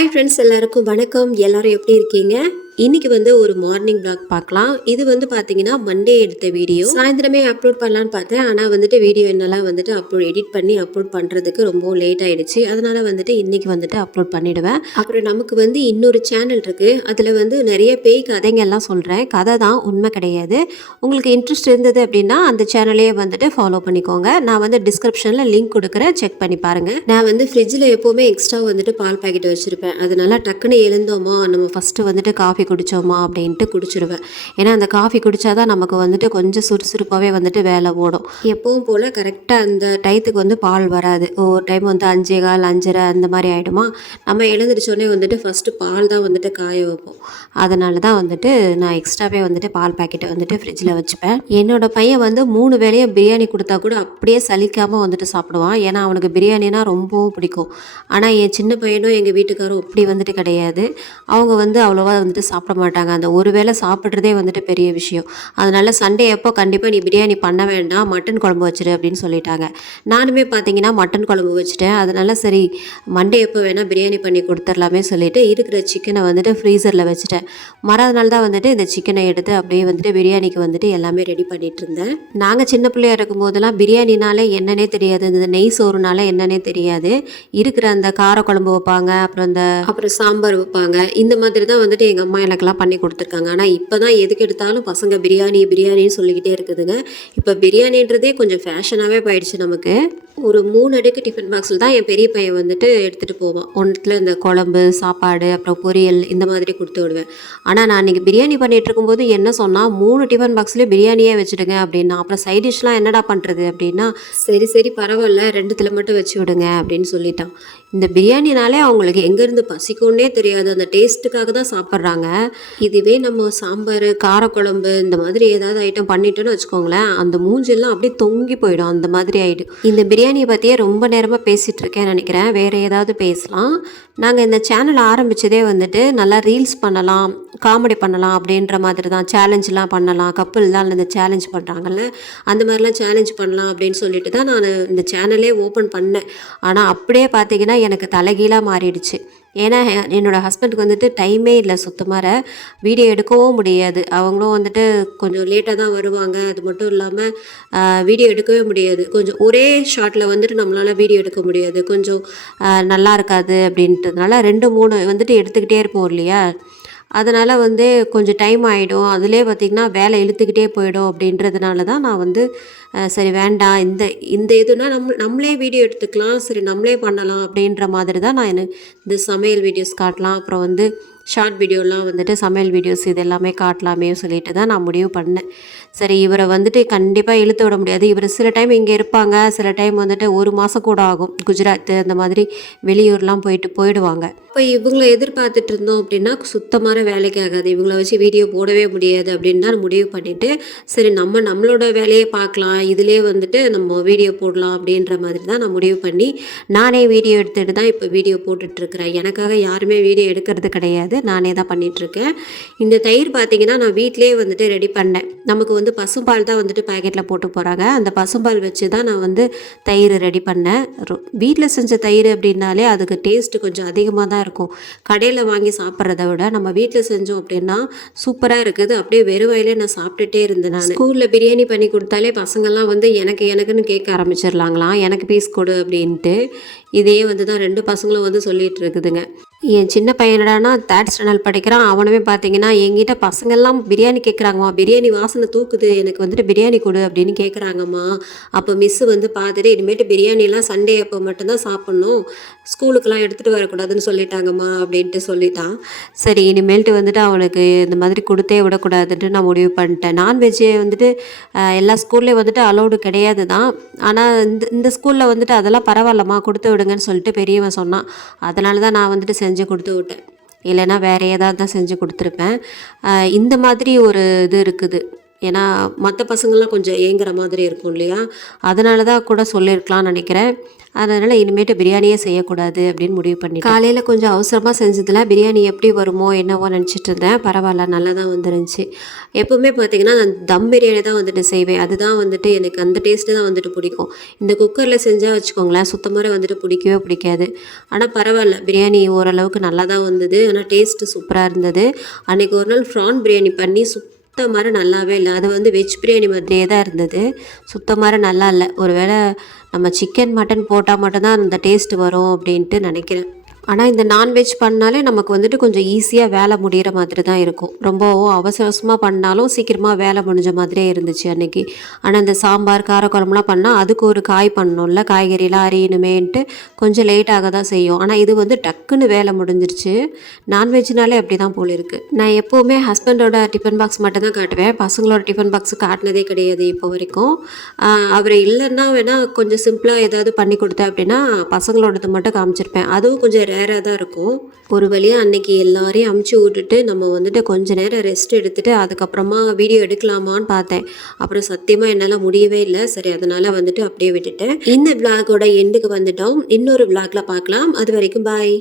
Hi friends, எல்லாருக்கும் வணக்கம். எல்லாரும் எப்படி இருக்கீங்க? இன்னைக்கு ஒரு மார்னிங் vlog பார்க்கலாம். இது பார்த்தீங்கன்னா மண்டே எடுத்த வீடியோ. சாயந்தரமே அப்லோட் பண்ணலான்னு பார்த்தேன். ஆனால் வீடியோ என்னெல்லாம் எடிட் பண்ணி அப்லோட் பண்ணுறதுக்கு ரொம்ப லேட் ஆயிடுச்சு. அதனால இன்னைக்கு அப்லோட் பண்ணிடுவேன். அப்புறம் நமக்கு இன்னொரு சேனல் இருக்கு. அதில் நிறைய பேய் கதைங்க எல்லாம் சொல்கிறேன். கதை தான், உண்மை கிடையாது. உங்களுக்கு இன்ட்ரெஸ்ட் இருந்தது அப்படின்னா அந்த சேனலையே ஃபாலோ பண்ணிக்கோங்க. நான் டிஸ்கிரிப்ஷனில் லிங்க் கொடுக்குறேன், செக் பண்ணி பாருங்கள். நான் ஃப்ரிட்ஜில் எப்போவுமே எக்ஸ்ட்ரா பால் பாக்கெட் வச்சுருப்பேன். அதனால டக்குன்னு எழுந்தோமா, நம்ம ஃபஸ்ட்டு காஃபி குடித்தோமா அப்படின்ட்டு குடிச்சிடுவேன். ஏன்னா அந்த காஃபி குடித்தாதான் நமக்கு கொஞ்சம் சுறுசுறுப்பாகவே வேலை ஓடும். எப்பவும் போல் கரெக்டாக அந்த டயத்துக்கு பால் வராது. ஒரு டைம் 5:15 5:30 அந்த மாதிரி ஆகிடுமா. நம்ம எழுந்திரிச்சோடனே ஃபஸ்ட்டு பால் தான் காய வைப்போம். அதனால தான் நான் எக்ஸ்ட்ராவே பால் பாக்கெட்டை ஃப்ரிட்ஜில் வச்சுப்பேன். என்னோட பையன் 3 வேளையும் பிரியாணி கொடுத்தா கூட அப்படியே சலிக்காமல் சாப்பிடுவான். ஏன்னா அவனுக்கு பிரியாணினா ரொம்பவும் பிடிக்கும். ஆனால் என் சின்ன பையனும் எங்கள் வீட்டுக்காரும் அப்படி கிடையாது. அவங்க அவ்வளோவா சாப்பிட மாட்டாங்க. அந்த ஒரு வேளை சாப்பிட்றதே பெரிய விஷயம். அதனால சண்டே அப்போ கண்டிப்பாக நீ பிரியாணி பண்ண வேண்டாம், மட்டன் குழம்பு வச்சிரு அப்படின்னு சொல்லிட்டாங்க. நானுமே பார்த்தீங்கன்னா மட்டன் குழம்பு வச்சுட்டேன். அதனால சரி மண்டே எப்போ வேணால் பிரியாணி பண்ணி கொடுத்துடலாமே சொல்லிட்டு இருக்கிற சிக்கனை ஃப்ரீசரில் வச்சுட்டேன். மறுநாள் தான் இந்த சிக்கனை எடுத்து அப்படியே பிரியாணிக்கு எல்லாமே ரெடி பண்ணிட்டு இருந்தேன். நாங்கள் சின்ன பிள்ளையா இருக்கும் போதெல்லாம் பிரியாணினாலே என்னன்னே தெரியாது. இந்த நெய் சோறுனால என்னன்னே தெரியாது. இருக்கிற அந்த கார குழம்பு வைப்பாங்க, அப்புறம் சாம்பார் வைப்பாங்க. இந்த மாதிரி தான் எங்கள் அம்மா எனக்கெல்லாம் பண்ணி கொடுத்துருக்காங்க. ஆனால் இப்போ தான் எதுக்கு எடுத்தாலும் பசங்க பிரியாணின்னு சொல்லிக்கிட்டே இருக்குதுங்க. இப்போ பிரியாணின்றதே கொஞ்சம் ஃபேஷனாகவே போயிடுச்சு நமக்கு. ஒரு 3 அடுக்கு டிஃபன் பாக்ஸில் தான் என் பெரிய பையன் எடுத்துகிட்டு போவான். ஒன்றுத்தில் இந்த குழம்பு, சாப்பாடு, அப்புறம் பொரியல் இந்த மாதிரி கொடுத்து விடுவேன். ஆனால் நான் இன்றைக்கி பிரியாணி பண்ணிகிட்டு இருக்கும்போது என்ன சொன்னால் 3 டிஃபன் பாக்ஸ்லேயே பிரியாணியே வச்சுடுங்க அப்படின்னா. அப்புறம் சைட் டிஷ்லாம் என்னடா பண்ணுறது அப்படின்னா, சரி பரவாயில்ல 2த்தில் மட்டும் வச்சு விடுங்க அப்படின்னு சொல்லிட்டான். இந்த பிரியாணினாலே அவங்களுக்கு எங்கேருந்து பசிக்கும்னே தெரியாது. அந்த டேஸ்ட்டுக்காக தான் சாப்பிட்றாங்க. இதுவே நம்ம சாம்பார், காரக்குழம்பு இந்த மாதிரி ஏதாவது ஐட்டம் பண்ணிட்டோன்னு வச்சுக்கோங்களேன், அந்த மூஞ்செல்லாம் அப்படியே தொங்கி போயிடும். அந்த மாதிரி ஆகிடும். இந்த பிரியாணியை பற்றியே ரொம்ப நேரமாக பேசிகிட்டு இருக்கேன்னு நினைக்கிறேன். வேறு ஏதாவது பேசலாம். நாங்கள் இந்த சேனல் ஆரம்பித்ததே நல்லா ரீல்ஸ் பண்ணலாம், காமெடி பண்ணலாம் அப்படின்ற மாதிரி தான். சேலஞ்செலாம் பண்ணலாம், கப்புள்லாம் இந்த சேலஞ்ச் பண்ணுறாங்கல்ல, அந்த மாதிரிலாம் சேலஞ்ச் பண்ணலாம் அப்படின்னு சொல்லிட்டு தான் நான் இந்த சேனலே ஓப்பன் பண்ணேன். ஆனால் அப்படியே பார்த்தீங்கன்னா எனக்கு தலைகீழாக மாறிடுச்சு. ஏன்னா என்னோடய ஹஸ்பண்டுக்கு டைமே இல்லை. சுத்தமாக வீடியோ எடுக்கவும் முடியாது. அவங்களும் கொஞ்சம் லேட்டாக தான் வருவாங்க. அது மட்டும் இல்லாமல் வீடியோ எடுக்கவே முடியாது. கொஞ்சம் ஒரே ஷாட்டில் நம்மளால் வீடியோ எடுக்க முடியாது. கொஞ்சம் நல்லா இருக்காது அப்படின்றதுனால 2 3 எடுத்துக்கிட்டே இருப்போம் இல்லையா. அதனால் கொஞ்சம் டைம் ஆகிடும். அதிலே பார்த்திங்கன்னா வேலை இழுத்துக்கிட்டே போயிடும். அப்படின்றதுனால தான் நான் சரி வேண்டாம், இந்த இதுனா நம்மளே வீடியோ எடுத்துக்கலாம், சரி நம்மளே பண்ணலாம் அப்படின்ற மாதிரி தான் நான் இந்த சமையல் வீடியோஸ் காட்டலாம், அப்புறம் ஷார்ட் வீடியோலாம் சமையல் வீடியோஸ் இது எல்லாமே காட்டலாமே சொல்லிட்டு தான் நான் முடிவு பண்ணேன். சரி இவரை கண்டிப்பாக இழுத்து விட முடியாது. இவர் சில டைம் இங்கே இருப்பாங்க, சில டைம் 1 மாதம் கூட ஆகும். குஜராத் அந்த மாதிரி வெளியூர்லாம் போயிடுவாங்க. இப்போ இவங்களை எதிர்பார்த்துட்டு இருந்தோம் அப்படின்னா சுத்தமான வேலைக்கு ஆகாது. இவங்கள வச்சு வீடியோ போடவே முடியாது அப்படின்னு தான் முடிவு பண்ணிவிட்டு, சரி நம்மளோட வேலையை பார்க்கலாம், இதிலே நம்ம வீடியோ போடலாம் அப்படின்ற மாதிரி தான் நான் முடிவு பண்ணி நானே வீடியோ எடுத்துகிட்டு தான் இப்போ வீடியோ போட்டுட்ருக்கிறேன். எனக்காக யாருமே வீடியோ எடுக்கிறது கிடையாது, நானே தான் பண்ணிகிட்ருக்கேன். இந்த தயிர் பார்த்திங்கன்னா நான் வீட்டிலே ரெடி பண்ணேன். நமக்கு பசும்பால் தான் பேக்கெட்டில் போட்டு போகிறாங்க. அந்த பசும்பால் வச்சு தான் நான் தயிர் ரெடி பண்ணேன். வீட்டில் செஞ்ச தயிர் அப்படின்னாலே அதுக்கு டேஸ்ட்டு கொஞ்சம் அதிகமாக தான் இருக்கும். கடையில் வாங்கி சாப்பிட்றத விட நம்ம வீட்டில் செஞ்சோம் அப்படின்னா சூப்பராக இருக்குது. அப்படியே வெறும் வயலே நான் சாப்பிட்டுட்டே இருந்தேன். நான் ஸ்கூலில் பிரியாணி பண்ணி கொடுத்தாலே பசங்கள்லாம் எனக்குன்னு கேட்க ஆரம்பிச்சிடலாங்களாம், எனக்கு பீஸ் கொடு அப்படின்ட்டு. இதே தான் 2 பசங்களும் சொல்லிகிட்டு இருக்குதுங்க. என் சின்ன பையனடானா 3rd ஸ்டாண்டர்ட் படிக்கிறான். அவனுமே பார்த்தீங்கன்னா என்கிட்ட பசங்கள்லாம் பிரியாணி கேட்குறாங்கம்மா, பிரியாணி வாசனை தூக்குது, எனக்கு பிரியாணி கொடு அப்படின்னு கேட்குறாங்கம்மா. அப்போ மிஸ்ஸு பார்த்துட்டு இனிமேட்டு பிரியாணிலாம் சண்டே அப்போ மட்டும்தான் சாப்பிட்ணும், ஸ்கூலுக்கெலாம் எடுத்துகிட்டு வரக்கூடாதுன்னு சொல்லிட்டாங்கம்மா அப்படின்ட்டு சொல்லிட்டான். சரி இனிமேல்ட்டு அவனுக்கு இந்த மாதிரி கொடுத்தே விடக்கூடாதுன்ட்டு நான் முடிவு பண்ணிட்டேன். நான்வெஜ்ஜே எல்லா ஸ்கூல்லேயும் அலௌடு கிடையாது தான். ஆனால் இந்த ஸ்கூலில் அதெல்லாம் பரவாயில்லம்மா கொடுத்து விடுங்கன்னு சொல்லிட்டு பெரியவன் சொன்னான். அதனால தான் நான் செஞ்சு கொடுத்து விட்டேன். இல்லைன்னா வேறு ஏதாவது தான் செஞ்சு கொடுத்துருப்பேன். இந்த மாதிரி ஒரு இது இருக்குது. ஏன்னா மற்ற பசங்கள்லாம் கொஞ்சம் ஏங்குற மாதிரி இருக்கும் இல்லையா, அதனால தான் கூட சொல்லியிருக்கலாம்னு நினைக்கிறேன். அதனால் இனிமேட்டு பிரியாணியே செய்யக்கூடாது அப்படின்னு முடிவு பண்ணி காலையில் கொஞ்சம் அவசரமாக செஞ்சதில் பிரியாணி எப்படி வருமோ என்னவோ நினச்சிட்டு இருந்தேன். பரவாயில்ல, நல்லா தான் வந்துருந்துச்சு. எப்போவுமே பார்த்தீங்கன்னா நான் தம் பிரியாணி தான் வந்துட்டு செய்வேன். அதுதான் வந்துட்டு எனக்கு அந்த டேஸ்ட்டு தான் வந்துட்டு பிடிக்கும். இந்த குக்கரில் செஞ்சால் வச்சுக்கோங்களேன், சுத்தமாக வந்துட்டு பிடிக்கவே பிடிக்காது. ஆனால் பரவாயில்ல, பிரியாணி ஓரளவுக்கு நல்லா தான் வந்தது. ஆனால் டேஸ்ட்டு சூப்பராக இருந்தது. அன்றைக்கி ஒரு நாள் ப்ரான் பிரியாணி பண்ணி சுத்தமாக நல்லாவே இல்லை. அது வந்து வெஜ் பிரியாணி மாதிரியே தான் இருந்தது. சுத்தமாக நல்லா இல்லை. ஒரு வேளை நம்ம சிக்கன் மட்டன் போட்டால் மட்டும்தான் அந்த டேஸ்ட் வரும் அப்படின்ட்டு நினைக்கிறேன். ஆனால் இந்த நான்வெஜ் பண்ணாலே நமக்கு வந்துட்டு கொஞ்சம் ஈஸியாக வேலை முடிகிற மாதிரி தான் இருக்கும். ரொம்ப அவசர அவசரமாக பண்ணாலும் சீக்கிரமாக வேலை முடிஞ்ச மாதிரியே இருந்துச்சு அன்றைக்கி. ஆனால் இந்த சாம்பார் காரக்குழம்புலாம் பண்ணால் அதுக்கு ஒரு காய் பண்ணணும்ல, காய்கறிலாம் அரியணுமேன்ட்டு கொஞ்சம் லேட்டாக தான் செய்யும். ஆனால் இது வந்து டக்குன்னு வேலை முடிஞ்சிருச்சு. நான்வெஜ்னாலே அப்படி தான் போல இருக்குது. நான் எப்போவுமே ஹஸ்பண்டோட டிஃபன் பாக்ஸ் மட்டும் தான் காட்டுவேன். பசங்களோட டிஃபன் பாக்ஸ் காட்டினதே கிடையாது இப்போ வரைக்கும். அவர் இல்லைன்னா வேணால் கொஞ்சம் சிம்பிளாக ஏதாவது பண்ணி கொடுத்தேன் அப்படின்னா பசங்களோடது மட்டும் காமிச்சிருப்பேன். அதுவும் கொஞ்சம் ரேராக தான் இருக்கும். ஒரு வழியாக அன்றைக்கி எல்லாரையும் அமுச்சு விட்டுட்டு நம்ம வந்துட்டு கொஞ்ச நேரம் ரெஸ்ட் எடுத்துகிட்டு அதுக்கப்புறமா வீடியோ எடுக்கலாமான்னு பார்த்தேன். அப்புறம் சத்தியமாக என்னால் முடியவே இல்லை. சரி, அதனால் வந்துட்டு அப்படியே விட்டுட்டேன். இந்த விளாகோட எண்டுக்கு வந்துட்டோம். இன்னொரு விளாகில் பார்க்கலாம். அது வரைக்கும் பாய்.